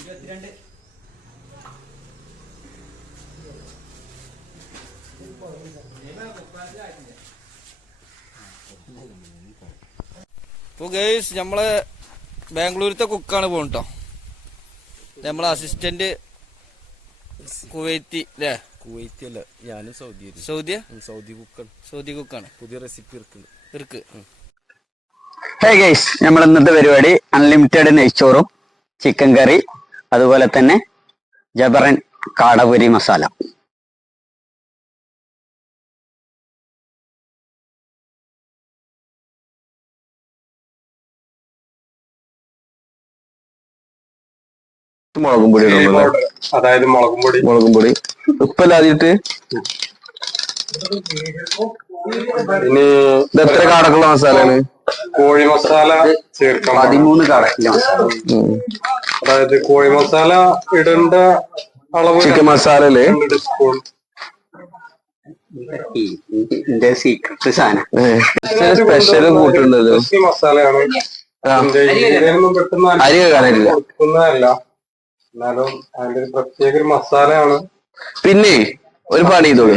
ഇരുപത്തിരണ്ട്. ഇപ്പോൾ ഗേസ് നമ്മളെ ബാംഗ്ലൂരത്തെ കുക്കാണ് പോകട്ടോ നമ്മളെ അസിസ്റ്റന്റ് കുവൈത്തി അല്ലേ കുവൈത്തി അല്ല ഞാനും സൗദി സൗദിയ? സൗദി കുക്കാണ്. സൗദി കുക്കാണ്. പുതിയ റെസിപ്പി ഇറക്കുന്നു. ഇർക്ക് ഹേ ഗൈസ് നമ്മൾ ഇന്നത്തെ പരിപാടി അൺലിമിറ്റഡ് നെയ്ച്ചോറും ചിക്കൻ കറി അതുപോലെ തന്നെ ജബറൻ കാടപുരി മസാല. മുളകും പൊടി അതായത് മുളകും പൊടി. മുളകും പൊടി. ഉപ്പല്ലാതിട്ട്? ഇനി എത്ര കാടക്കുള്ള മസാലയാണ്? കോഴി മസാല ചേർക്കണം. പതിമൂന്ന് ഉം. അതായത് കോഴി മസാല ഇടേണ്ട അളവ് ചിക്കൻ മസാല അല്ലേ രണ്ട് സ്പൂൺ ഇതിന്റെ സീക്രട്ട് സാധനം. സ്പെഷ്യൽ കൂട്ടുണ്ടല്ലോ. മസാലയാണ്. അരി കൊടുക്കുന്നതല്ല. എന്നാലും അതിന്റെ ഒരു പ്രത്യേക ഒരു മസാലയാണ്. പിന്നെ ഒരു പണി ചെയ്തോളൂ.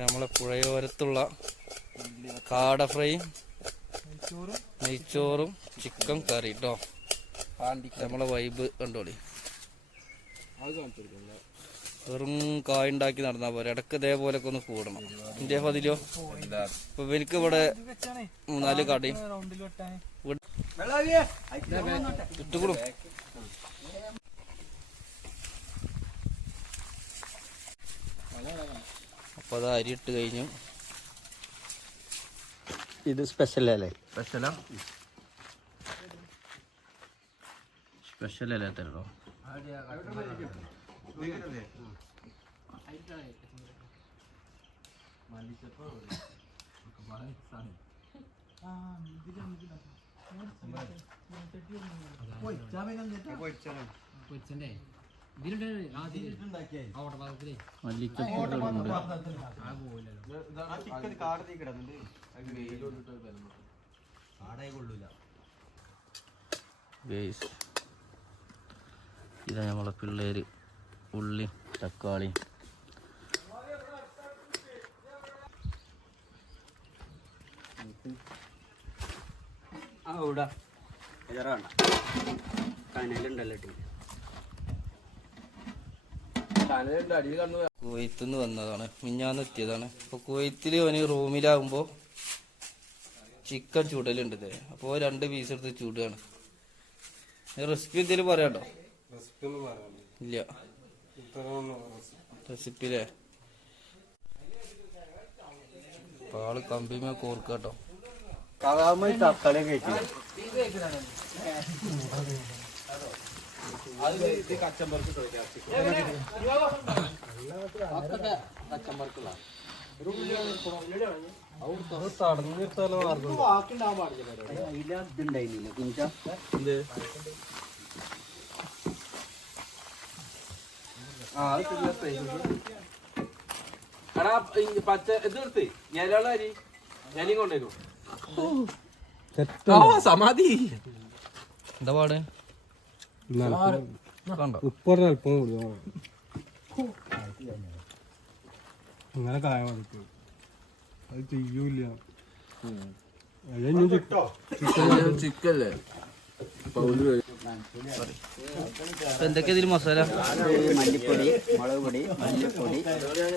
നമ്മളെ പുഴയോരത്തുള്ള കാട ഫ്രൈയും നെയ്ച്ചോറും ചിക്കൻ കറി കേട്ടോ നമ്മളെ വൈബ് കണ്ടോളി. വെറും കായുണ്ടാക്കി നടന്നാ പോരെ. ഇടയ്ക്ക് ഇതേപോലെ ഒന്ന് കൂടണം. ഇന്ത്യ പതിലോ? ഇപ്പൊ എനിക്ക് ഇവിടെ മൂന്നാൽ കടയും ഇട്ടുകൂടും അപ്പൊ അത് അരി ഇട്ട് കഴിഞ്ഞു. ഇത് സ്പെഷ്യലല്ലേ സ്പെഷ്യലാ തരുള്ളൂ പോയി ഇതാ നമ്മളെ പിള്ളേര് ഉള്ളി തക്കാളി ആ വേണ്ട കനലുണ്ടല്ലോ ടീ. കുവൈത്തിൽ നിന്ന് വന്നതാണ്. മിഞ്ഞാന്ന് എത്തിയതാണ്. അപ്പോൾ കുവൈത്തിൽ അവന് റൂമിലാകുമ്പോൾ ചിക്കൻ ചൂടലുണ്ട് ഇത് അപ്പോൾ രണ്ട് പീസ് എടുത്ത് ചൂടുകയാണ് റെസിപ്പി എന്തെങ്കിലും പറയാട്ടോ റെസിപ്പി ഒന്നും പറയാനില്ല. ഇല്ല. റെസിപ്പിലെ അപ്പോൾ ആൾ കമ്പിമേ കോർക്കാട്ടോ. തക്കാളി കഴിച്ചു കുഞ്ച പച്ച എതിർത്ത് ഞാനുള്ള അരി ഞാനും കൊണ്ടുവരും സമാധി. എന്താ പാട്? ഉപ്പൊരു അല്പം കൊടുക്കണം അങ്ങനെ കായ അത് ചെയ്യൂല ചിക്കല്ലേ എന്തൊക്കെ ഇതിൽ മസാല? മല്ലിപ്പൊടി മുളക് പൊടി മല്ലിപ്പൊടി.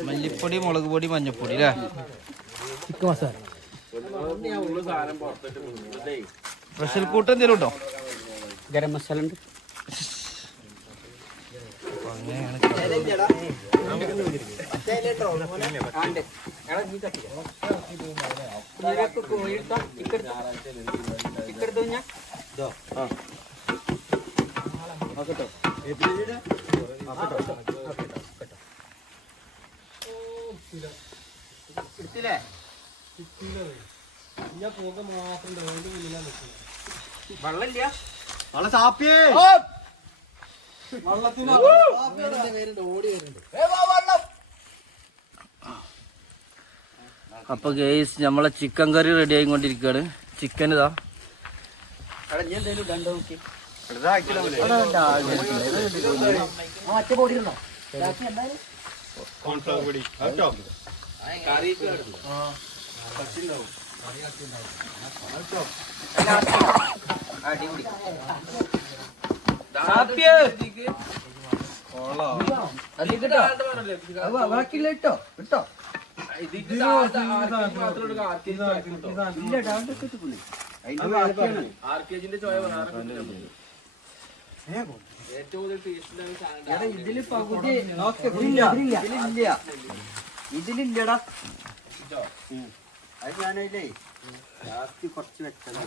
മല്ലിപ്പൊടി മുളക് പൊടി മഞ്ഞപ്പൊടി അല്ലേ? ചിക്കൻ മസാല. സ്പെഷ്യൽ കൂട്ട് എന്തെങ്കിലും ഉണ്ടോ? ഗരം മസാല ഉണ്ട്. കിട്ടില്ലേ ഞാൻ പോക മാത്രം വെള്ളം ഇല്ല വെള്ളം സാപ്പിയേ അപ്പൊ ഗേസ് നമ്മളെ ചിക്കൻ കറി റെഡി ആയിക്കൊണ്ടിരിക്കുകയാണ് ചിക്കൻ ഇതാ. ആർക്കേജിന്റെ ചോയ ഇതിലില്ലടാ. അത് ഞാനല്ലേ ലാസ്റ്റ് കുറച്ച് വെച്ചതാണ്.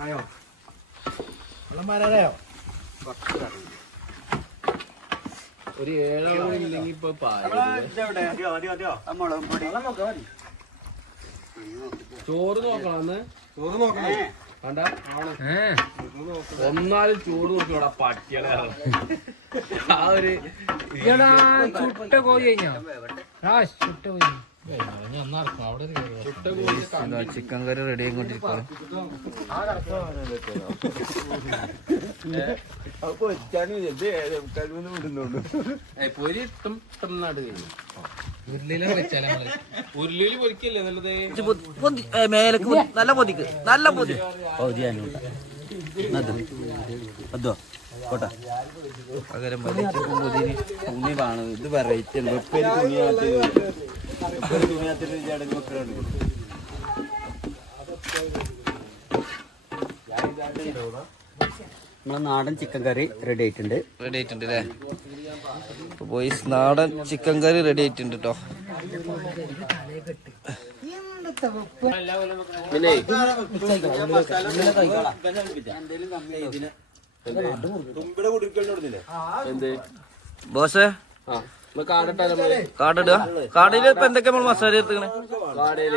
ആയോ? കുറച്ച് കറി ഒരു ഏഴാളോ ഇല്ലെങ്കിൽ ഇപ്പൊ. ചോറ് നോക്കണം അന്ന്. ചോറ് നോക്കണേ. ഏ, വേണ്ട ഒന്നാലും ചോറ് നോക്കിയോടാ പട്ടികളെ ആ ഒരു ചുട്ട പോയി കഴിഞ്ഞോ? ആ ചുട്ട കോഴി. ചിക്കൻ കറി റെഡി ആയിക്കൊണ്ടിരിക്കുകയാണ് നല്ല പൊതിക്ക് നല്ല പൊതി പകരം പൊതിന് ഉണ്ണി വേണം ഇത് വെറൈറ്റി ആണ് വെപ്പേരി തുണിയാത്തിരി നമ്മളെ നാടൻ ചിക്കൻ കറി റെഡി ആയിട്ടുണ്ട്. റെഡി ആയിട്ടുണ്ട് അല്ലേ ബോയ്സ് നാടൻ ചിക്കൻ കറി റെഡി ആയിട്ടുണ്ട് കേട്ടോ പിന്നെ ബോസ് ബോസേ കാർഡിൽ ഇപ്പൊ എന്തൊക്കെ നമ്മൾ മസാല ചേർത്തിക്കണേ? കാടയിൽ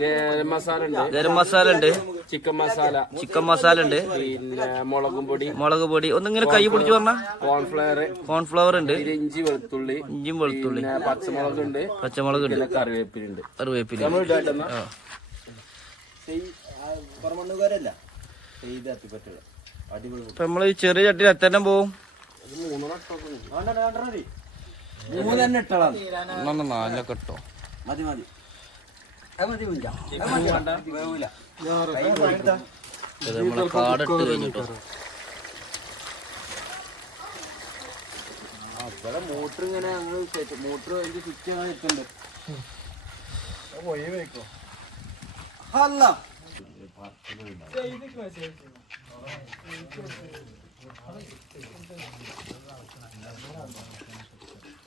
ഗരം മസാല ഉണ്ട്. ഗരം മസാല ഉണ്ട്. ചിക്കൻ മസാല. ചിക്കൻ മസാല ഉണ്ട്. പിന്നെ മുളകും പൊടി. മുളക് പൊടി. ഒന്നിങ്ങനെ കൈ പിടിച്ചു പറഞ്ഞ? കോൺഫ്ലവർ കോൺഫ്ലവർ ഉണ്ട്. ഇഞ്ചി വെളുത്തുള്ളി. ഇഞ്ചിയും വെളുത്തുള്ളി. പിന്നെ പച്ചമുളക് ഉണ്ട്. പച്ചമുളക് ഉണ്ട്. കറിവേപ്പില ഉണ്ട്. കറിവേപ്പില. ഇപ്പൊ നമ്മൾ ഈ ചെറിയ ചട്ടിയിൽ എത്തന്നെ പോവും. മൂന്നെണ്ണ ഇട്ടളാം ഒന്നെണ്ണം നാലിനൊക്കെ ഇട്ടോ. മതി മതി. അത് മതി കുഞ്ചാ. വേവൂല. ഇത് നമ്മളെ കാർഡ് ഇട്ട് കഴിഞ്ഞിട്ടോ. മോട്ടർ ഇങ്ങനെ മോട്ടർ അതിന്റെ സ്വിച്ച് എത്തുന്നുണ്ട് അല്ല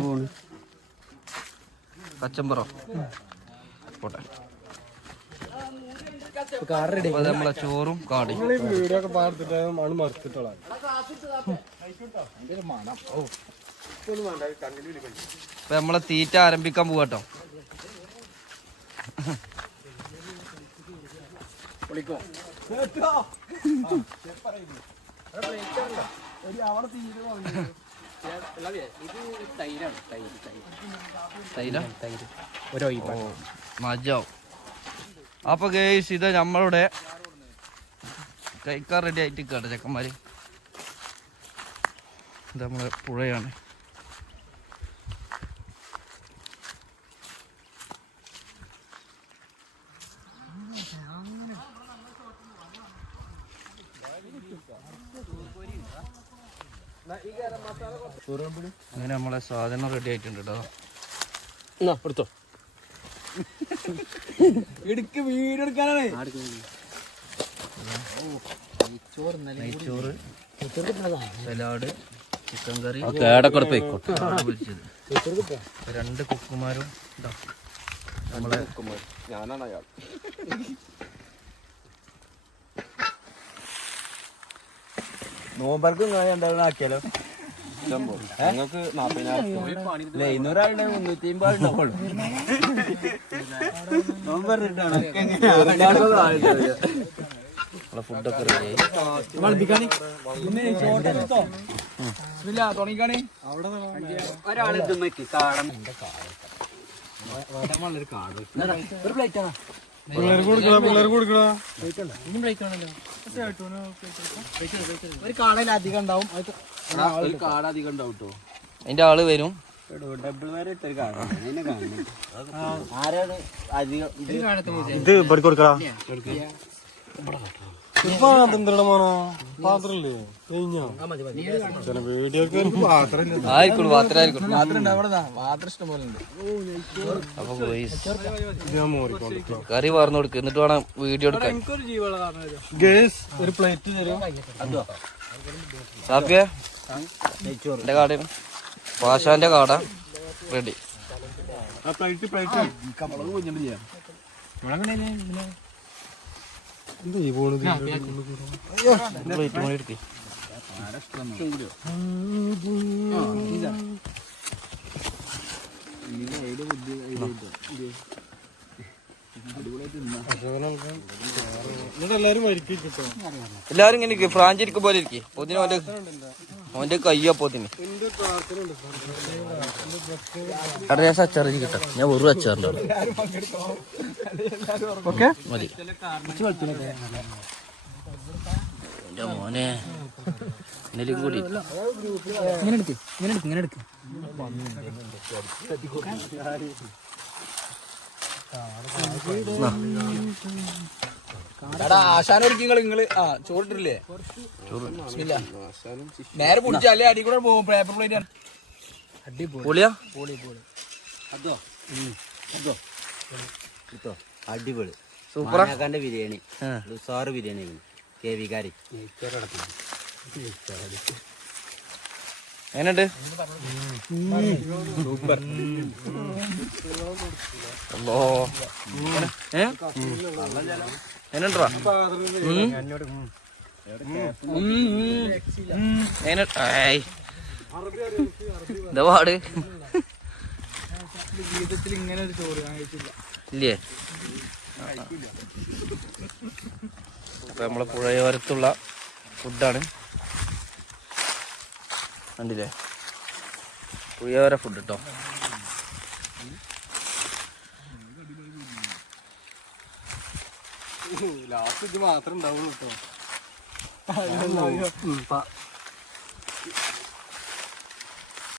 പോണ്? കച്ചമ്പറോ. പോട്ടെ. നമ്മളെ ചോറും കാടി. വീഡിയോ ഒക്കെ പാർത്തിട്ട് മണ് മറുത്തിട്ടോളാം ഇപ്പൊ നമ്മളെ തീറ്റ ആരംഭിക്കാൻ പോവാട്ടോ ഒരു ഓ അപ്പൊ ഗേസ് ഇത് നമ്മളുടെ കൈക്കാർ റെഡി ആയിട്ട് കേട്ടോ ചെക്കന്മാര്. ഇത് നമ്മളെ പുഴയാണ് അങ്ങനെ നമ്മളെ സാധനം റെഡി ആയിട്ടുണ്ട് കേട്ടോ എടുത്തോ. ഇടുക്ക് വീട് എടുക്കാനാണ്. നെയ്ച്ചോറ് സലാഡ് ചിക്കൻ കറി രണ്ട് കുക്കുമാരും ഇതാ. നമ്മളെ ഞാനാണ് അയാൾ നോമ്പർക്കും കാര്യം എന്താണ് ആക്കിയാലോ? ഞങ്ങൾക്ക് നാപ്പതിനായിരം ഇന്നൊരാളുടെ മുന്നൂറ്റി അമ്പത് ഉണ്ടാവുള്ളൂ നമ്മളെ പ്ലേറ്റ് റെഡി ആയി. ഒരാൾ ഇത് നോക്കി കാടം ഒരു കാടയിലധികം ഉണ്ടാവും. ഒരു കാട അധികം ഉണ്ടാവും കേട്ടോ അതിന്റെ ആൾ വരും. അധികം ഇത്? ഇവിടെ കൊടുക്കടാ മോനോ? പാത്രല്ലേ? വീഡിയോക്ക് ആയിരിക്കും പാത്രം ആയിരിക്കും അപ്പൊ ഞാൻ മോറിക്കൊണ്ടു കറി വാർന്നു കൊടുക്കുക എന്നിട്ട് വേണം വീഡിയോ എടുക്കാൻ. ഗേസ്. ഒരു പ്ലേറ്റ് തരും സാഫിയ എന്റെ കാടയാണ് പാഷാന്റെ കാട റെഡി ആ പ്ലേറ്റ് പ്ലേറ്റ് എന്താ ഈ പോണത് പ്ലേറ്റ് മണി എടുക്കേ എന്നിട്ട് എല്ലാരും ഇങ്ങനെ ഇരിക്കും. ഫ്രാഞ്ച് ഇരിക്കും പോലെ ഇരിക്കും. പൊതിന് അവന്റെ അവന്റെ പൊതിന് കടലാസ് അച്ചാറിന് കിട്ടാം. ഞാൻ വെറും അച്ചാറിലാണ് മതി. എന്റെ മോനെ. ഇന്നലെ കൂടി. ഇങ്ങനെ എടുക്ക് ഇങ്ങനെ എടുക്ക് ഇങ്ങനെ എടുക്ക് എടാ ആശാന ഒരുക്കി നിങ്ങൾ ആ ചോറിട്ടില്ലേ? ഇല്ല നേരെ പിടിച്ചാലേ അടി കൂടെ പോകും പേപ്പർ പ്ലേറ്റ് ആണ്. പൊളിയാ അടിപൊളി. സൂപ്പറാക്കാന്റെ ബിരിയാണി. ഉസാറ് ബിരിയാണി കെ വികാരി എങ്ങനെയുണ്ട്? അല്ലോ ഏ? എങ്ങനെ? ഇതാ പാട്? ജീവിതത്തിൽ ഇങ്ങനെ ഒരു ചോറ് ഞാൻ കഴിച്ചില്ല ഇല്ലേ? അപ്പൊ നമ്മളെ പുഴയോരത്തുള്ള ഫുഡാണ്. കണ്ടില്ലേ? പുഴയോര ഫുഡ് കേട്ടോ ലാസ്റ്റ് ഇത് മാത്രം ഉണ്ടാവുള്ളൂ കേട്ടോ